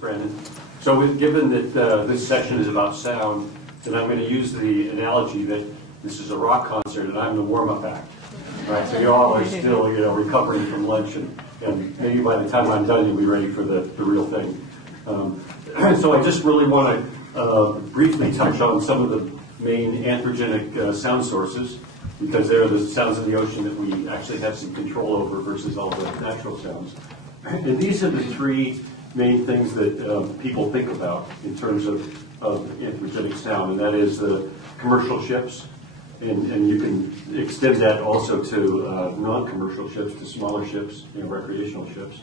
Brandon. So given that this session is about sound, then I'm going to use the analogy that this is a rock concert and I'm the warm-up act. Right? So you all are still, recovering from lunch, and maybe by the time I'm done, you'll be ready for the real thing. So I just really want to briefly touch on some of the main anthropogenic sound sources, because they're the sounds of the ocean that we actually have some control over versus all the natural sounds. And these are the three main things that people think about in terms of anthropogenic sound, and that is the commercial ships, and you can extend that also to non-commercial ships, to smaller ships, recreational ships.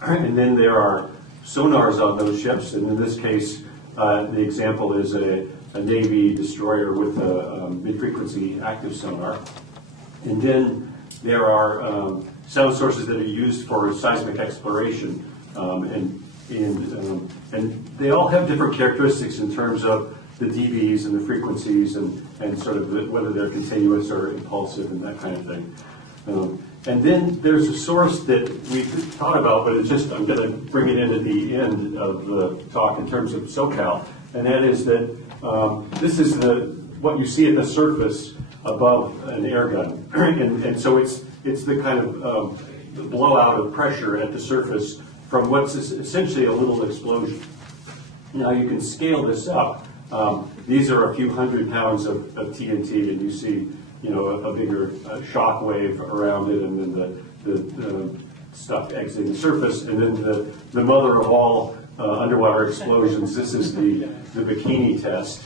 And then there are sonars on those ships, and in this case, the example is a Navy destroyer with a mid-frequency active sonar. And then there are sound sources that are used for seismic exploration, and they all have different characteristics in terms of the dBs and the frequencies and sort of whether they're continuous or impulsive and that kind of thing. And then there's a source that we've thought about, but I'm going to bring it in at the end of the talk in terms of SoCal, and that is that this is what you see at the surface above an airgun, and so it's the kind of the blowout of pressure at the surface from what's essentially a little explosion. Now you can scale this up. These are a few hundred pounds of TNT, and you see, a bigger shock wave around it, and then the stuff exiting the surface, and then the mother of all underwater explosions. This is the bikini test,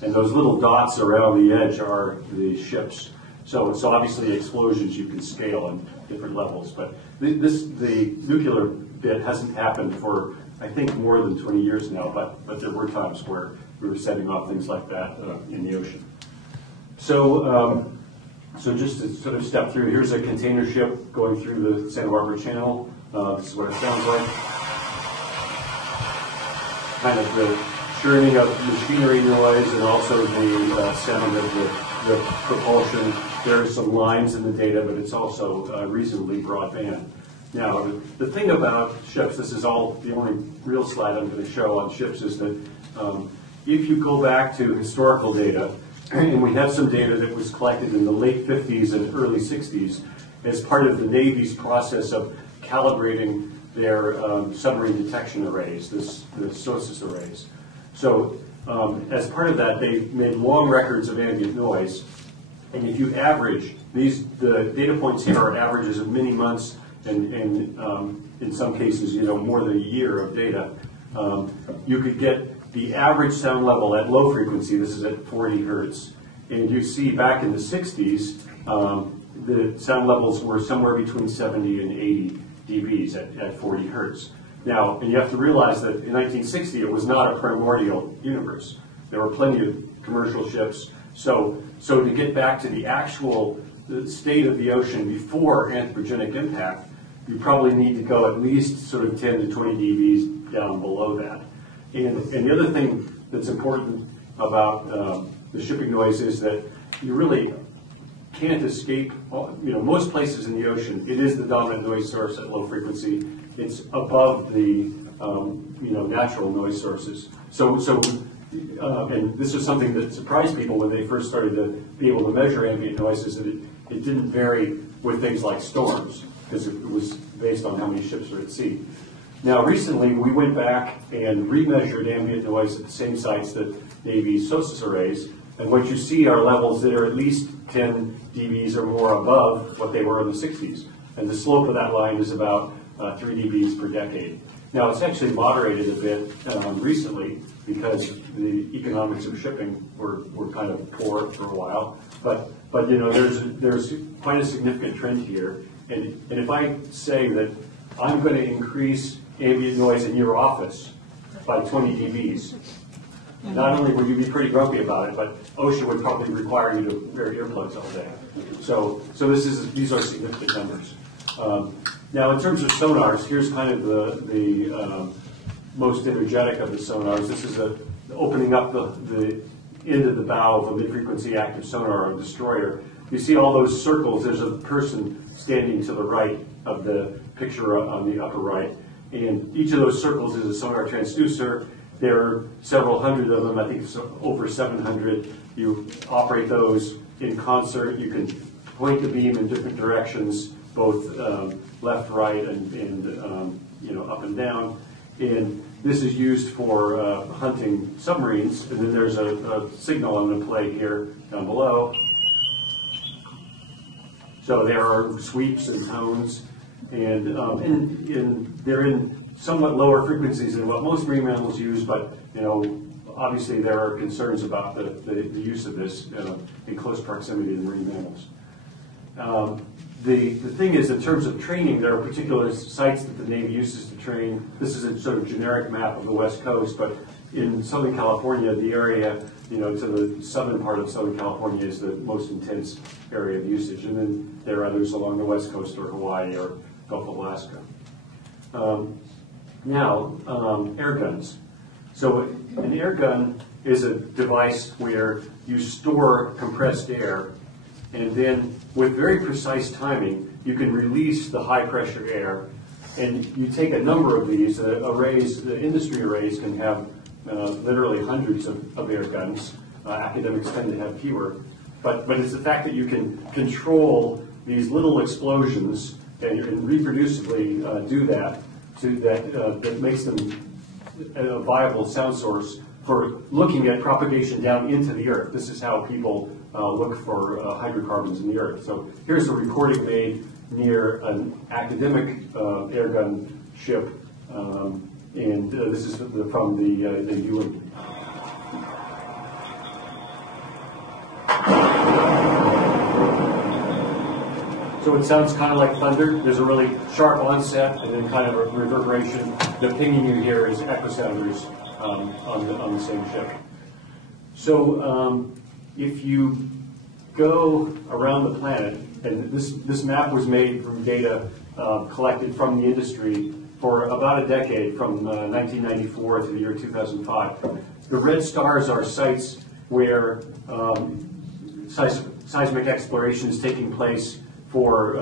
and those little dots around the edge are the ships. So obviously explosions you can scale on different levels, but the nuclear bit hasn't happened for, I think, more than 20 years now, but there were times where we were setting off things like that in the ocean. So just to sort of step through, here's a container ship going through the Santa Barbara Channel. This is what it sounds like. Kind of the churning of machinery noise, and also the sound of the propulsion. There are some lines in the data, but it's also reasonably broadband. Now, the thing about ships, this is the only real slide I'm going to show on ships, is that if you go back to historical data, and we have some data that was collected in the late 50s and early 60s as part of the Navy's process of calibrating their submarine detection arrays, the SOSUS arrays. So as part of that, they made long records of ambient noise, and if you average the data points here are averages of many months, and in some cases, more than a year of data, you could get the average sound level at low frequency. This is at 40 hertz. And you see back in the 60s, the sound levels were somewhere between 70 and 80 dBs at 40 hertz. Now, and you have to realize that in 1960, it was not a primordial universe. There were plenty of commercial ships. So to get back to the actual state of the ocean before anthropogenic impact, you probably need to go at least sort of 10 to 20 dBs down below that. And the other thing that's important about the shipping noise is that you really can't escape. Most places in the ocean, it is the dominant noise source at low frequency. It's above the natural noise sources. And this is something that surprised people when they first started to be able to measure ambient noise, is that it didn't vary with things like storms, because it was based on how many ships are at sea. Now, recently, we went back and remeasured ambient noise at the same sites that Navy SOSUS arrays, and what you see are levels that are at least 10 dBs or more above what they were in the 60s. And the slope of that line is about 3 dBs per decade. Now, it's actually moderated a bit recently because the economics of shipping were kind of poor for a while. But there's quite a significant trend here. And if I say that I'm going to increase ambient noise in your office by 20 dBs, not only would you be pretty grumpy about it, but OSHA would probably require you to wear earplugs all day. So these are significant numbers. Now, in terms of sonars, here's kind of the most energetic of the sonars. This is opening up the end of the bow of a mid-frequency active sonar or destroyer. You see all those circles. There's a person standing to the right of the picture on the upper right. And each of those circles is a sonar transducer. There are several hundred of them. I think it's over 700. You operate those in concert. You can point the beam in different directions, both left, right, and up and down. And this is used for hunting submarines. And then there's a signal I'm going to play here down below. So there are sweeps and tones, and they're in somewhat lower frequencies than what most marine mammals use, but obviously there are concerns about the use of this in close proximity to marine mammals. The thing is, in terms of training, there are particular sites that the Navy uses to train. This is a sort of generic map of the West Coast, but in Southern California, the area, to the southern part of Southern California is the most intense area of usage. And then there are others along the West Coast or Hawaii or Gulf of Alaska. Air guns. So an air gun is a device where you store compressed air, and then with very precise timing, you can release the high pressure air. And you take a number of these arrays. The industry arrays can have literally hundreds of air guns. Academics tend to have fewer. But it's the fact that you can control these little explosions and reproducibly do that, that makes them a viable sound source for looking at propagation down into the Earth. This is how people look for hydrocarbons in the Earth. So here's a recording made near an academic air gun ship, and this is from the UN. So it sounds kind of like thunder. There's a really sharp onset and then kind of a reverberation. The pinging you hear is echo sounders on the same ship. So if you go around the planet, and this map was made from data collected from the industry for about a decade, from 1994 to the year 2005. The red stars are sites where seismic exploration is taking place for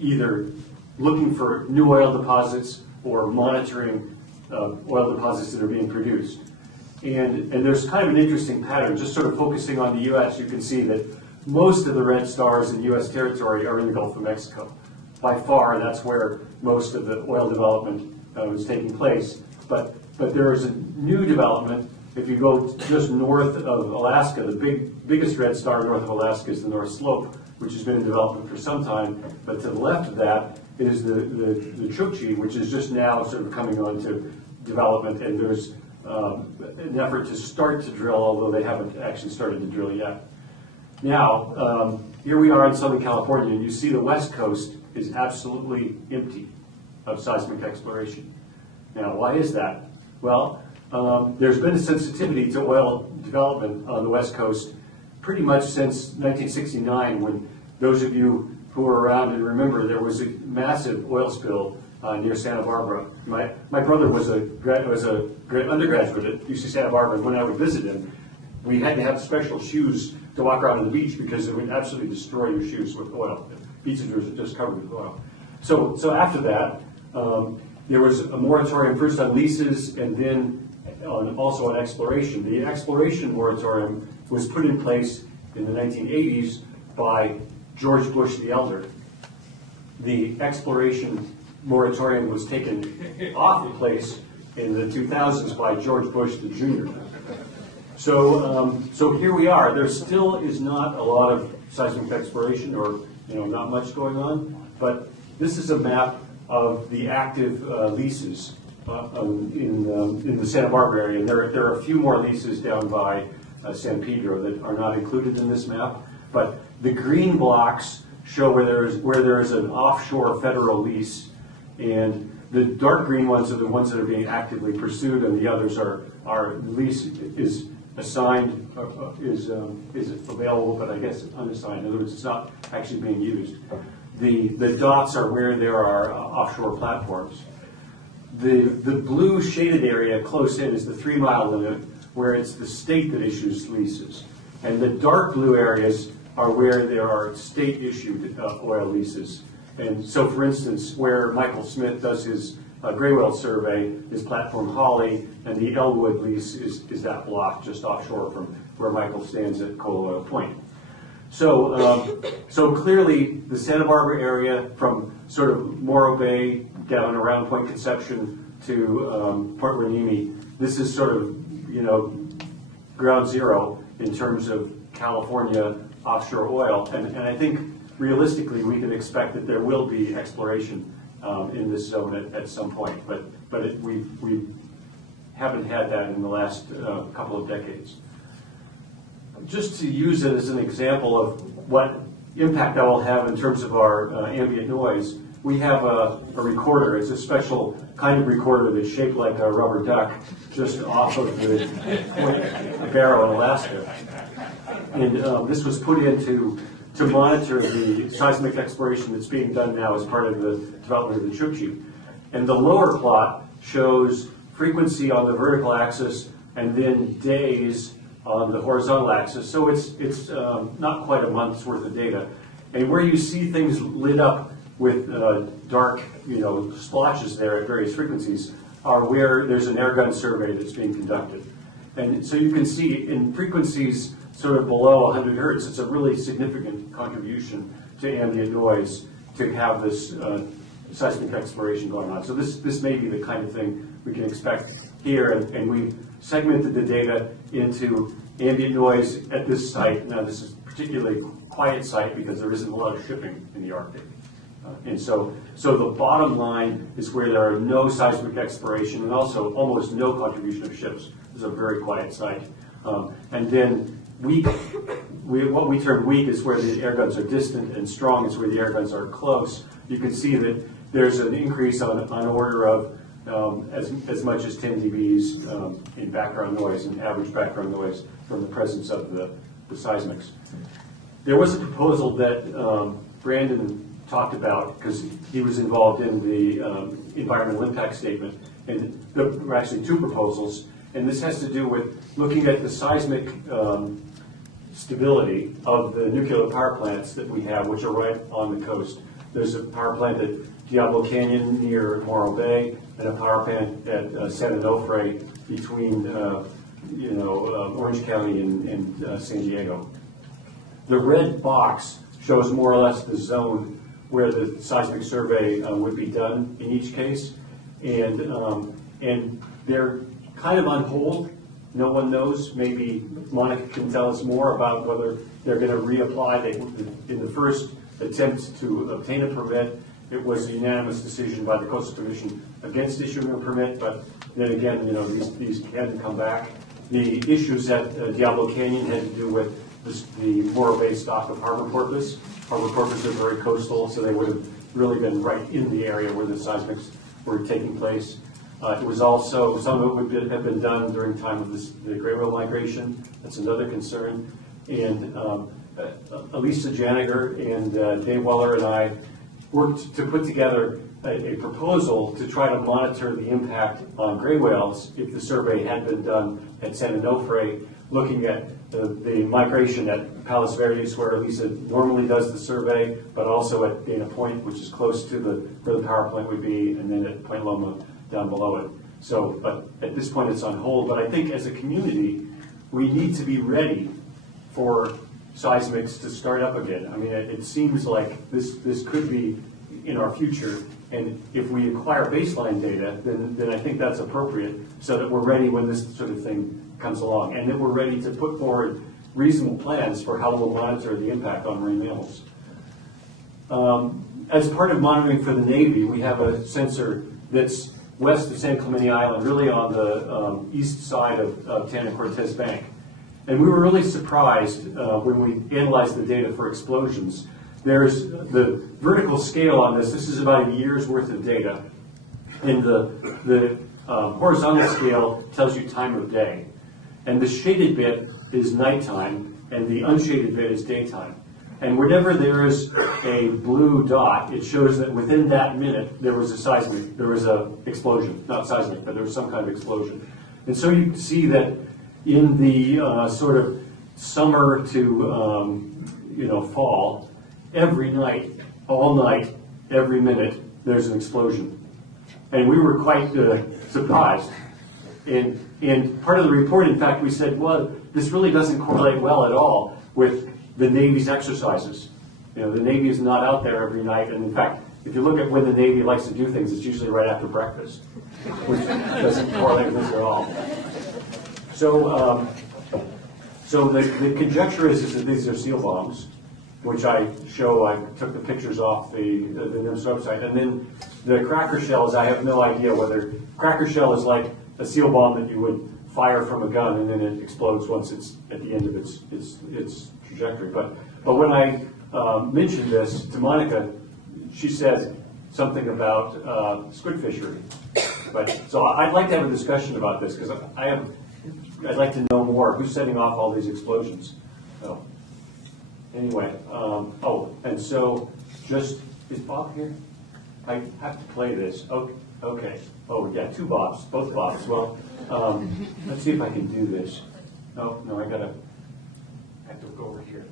either looking for new oil deposits or monitoring oil deposits that are being produced. And there's kind of an interesting pattern. Just sort of focusing on the U.S., you can see that most of the red stars in U.S. territory are in the Gulf of Mexico. By far, that's where most of the oil development is taking place. But there is a new development. If you go just north of Alaska, the biggest red star north of Alaska is the North Slope, which has been in development for some time. But to the left of that is the Chukchi, which is just now sort of coming on to development. And there's an effort to start to drill, although they haven't actually started to drill yet. Now, here we are in Southern California, and you see the West Coast is absolutely empty of seismic exploration. Now, why is that? Well, there's been a sensitivity to oil development on the West Coast pretty much since 1969, when those of you who were around and remember there was a massive oil spill near Santa Barbara. My brother was a undergraduate at UC Santa Barbara, and when I would visit him, we had to have special shoes to walk around on the beach because it would absolutely destroy your shoes with oil. Beaches were just covered with oil. So after that, there was a moratorium first on leases and then also on exploration. The exploration moratorium was put in place in the 1980s by George Bush the Elder. The exploration moratorium was taken off the place in the 2000s by George Bush the Jr. So here we are. There still is not a lot of seismic exploration, or not much going on. But this is a map of the active leases in the Santa Barbara area. And there are a few more leases down by San Pedro that are not included in this map. But the green blocks show where there is an offshore federal lease, and the dark green ones are the ones that are being actively pursued, and the others are the lease is assigned, is available, but I guess unassigned. In other words, it's not actually being used. The dots are where there are offshore platforms. The blue shaded area close in is the 3-mile limit, where it's the state that issues leases. And the dark blue areas are where there are state-issued oil leases. And so, for instance, where Michael Smith does his gray whale survey is platform Holly, and the Elwood lease is that block just offshore from where Michael stands at Coal Oil Point. So, so clearly the Santa Barbara area from sort of Morro Bay down around Point Conception to Port Hueneme, this is sort of, ground zero in terms of California offshore oil. And I think realistically we can expect that there will be exploration in this zone at some point, but we haven't had that in the last couple of decades. Just to use it as an example of what impact that will have in terms of our ambient noise, we have a recorder. It's a special kind of recorder that's shaped like a rubber duck just off of the Barrow in Alaska. And this was put in to monitor the seismic exploration that's being done now as part of the development of the Chukchi. And the lower plot shows frequency on the vertical axis and then days on the horizontal axis. So it's not quite a month's worth of data. And where you see things lit up with dark, splotches there at various frequencies are where there's an airgun survey that's being conducted. And so you can see in frequencies sort of below 100 hertz, it's a really significant contribution to ambient noise to have this seismic exploration going on. So this may be the kind of thing we can expect here, and we've segmented the data into ambient noise at this site. Now this is a particularly quiet site because there isn't a lot of shipping in the Arctic. And so the bottom line is where there are no seismic exploration and also almost no contribution of ships. It's a very quiet site. And then what we term weak is where the air guns are distant, and strong is where the air guns are close. You can see that there's an increase on order of as much as 10 dBs in background noise and average background noise from the presence of the seismics. There was a proposal that Brandon talked about because he was involved in the environmental impact statement, and there were actually two proposals, and this has to do with looking at the seismic stability of the nuclear power plants that we have, which are right on the coast. There's a power plant at Diablo Canyon near Morro Bay, and a power plant at San Onofre between Orange County and San Diego. The red box shows more or less the zone where the seismic survey would be done in each case, and they're kind of on hold. No one knows. Maybe Monica can tell us more about whether they're going to reapply. In the first attempt to obtain a permit, it was a unanimous decision by the Coastal Commission against issuing a permit, but then again, these can come back. The issues at Diablo Canyon had to do with the Morro Bay stock of harbor porpoise. Harbor porpoise are very coastal, so they would have really been right in the area where the seismics were taking place. It was also, some of it would have been done during the time of the gray whale migration. That's another concern. And Elisa Janiger and Dave Weller and I worked to put together a proposal to try to monitor the impact on gray whales if the survey had been done at San Onofre, looking at the migration at Palos Verdes, where Elisa normally does the survey, but also at Dana Point, which is close to where the power plant would be, and then at Point Loma down below it. So, but at this point it's on hold. But I think as a community, we need to be ready for seismics to start up again. I mean, it seems like this could be in our future, and if we acquire baseline data, then I think that's appropriate, so that we're ready when this sort of thing comes along, and that we're ready to put forward reasonable plans for how we'll monitor the impact on marine mammals. As part of monitoring for the Navy, we have a sensor that's west of San Clemente Island, really on the east side of Tana Cortez Bank. And we were really surprised when we analyzed the data for explosions. There's the vertical scale on this. This is about a year's worth of data. And the horizontal scale tells you time of day. And the shaded bit is nighttime, and the unshaded bit is daytime. And whenever there is a blue dot, it shows that within that minute there was a explosion. Not seismic, but there was some kind of explosion. And so you see that in the sort of summer to fall, every night, all night, every minute, there's an explosion. And we were quite surprised. And part of the report, in fact, we said, well, this really doesn't correlate well at all with the Navy's exercises. You know, the Navy is not out there every night, and in fact, if you look at when the Navy likes to do things, it's usually right after breakfast, which doesn't correlate with this at all. So, the conjecture is that these are seal bombs, which I show. I took the pictures off the NIMS website, and then the cracker shells. I have no idea whether cracker shell is like a seal bomb that you would fire from a gun, and then it explodes once it's at the end of its trajectory. But when I mentioned this to Monica, she said something about squid fishery. So I'd like to have a discussion about this because I'd like to know more. Who's setting off all these explosions? So anyway, and so is Bob here? I have to play this. Okay. Oh yeah, two Bobs, both Bobs. Well, let's see if I can do this. Oh no, I have to go over here.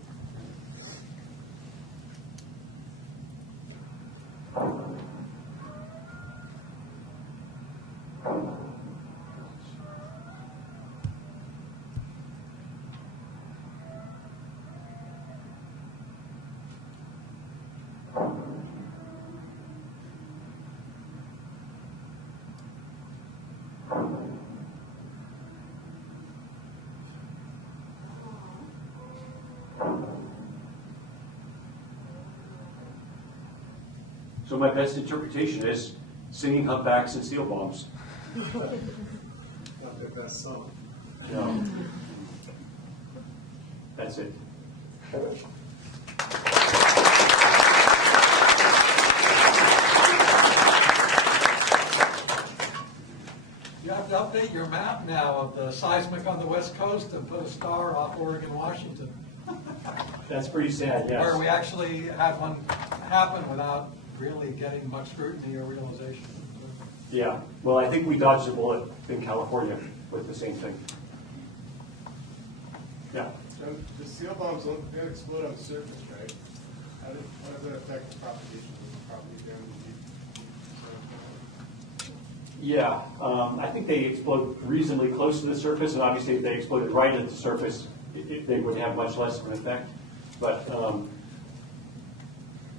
So my best interpretation is singing humpbacks and seal bombs. Not the best song. No. That's it. You have to update your map now of the seismic on the West Coast and put a star off Oregon, Washington. That's pretty sad, yes. Where we actually had one happen without really getting much scrutiny or realization. Yeah, well, I think we dodged a bullet in California with the same thing. Yeah. And the seal bombs don't explode on the surface, right? How does that affect the propagation of the property damage? Yeah, I think they explode reasonably close to the surface, and obviously if they exploded right at the surface, they would have much less of an effect. But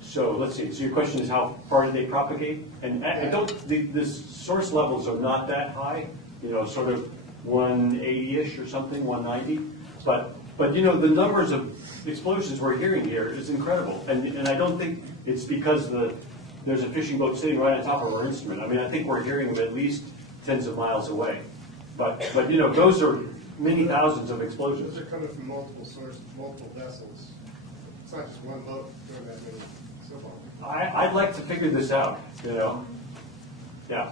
so let's see. So your question is how far do they propagate? And I don't. The source levels are not that high. You know, sort of 180-ish or something, 190. But you know, the numbers of explosions we're hearing here is incredible. And I don't think it's because there's a fishing boat sitting right on top of our instrument. I mean, I think we're hearing them at least tens of miles away. But you know, those are many thousands of explosions. Those are coming from multiple sources, multiple vessels. It's not just one boat doing that many seal bombs. I'd like to figure this out, you know. Yeah.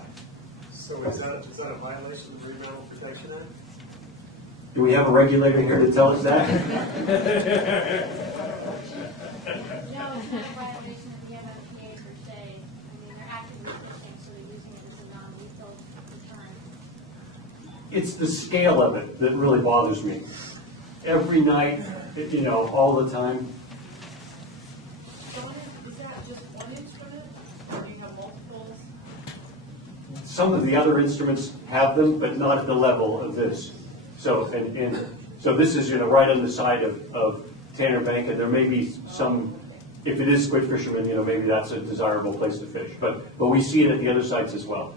So is that a violation of the Marine Mammal Protection Act? Do we have a regulator here to tell us that? No, it's not a violation of the MMPA per se. I mean, they're actively fishing, so they're using it as a non-lethal deterrent. It's the scale of it that really bothers me. Every night, you know, all the time. So is that just one instrument, or do you have multiples? Some of the other instruments have them, but not at the level of this. So, so this is, you know, right on the side of Tanner Bank, and there may be some, if it is squid fishermen, you know, maybe that's a desirable place to fish. But we see it at the other sites as well.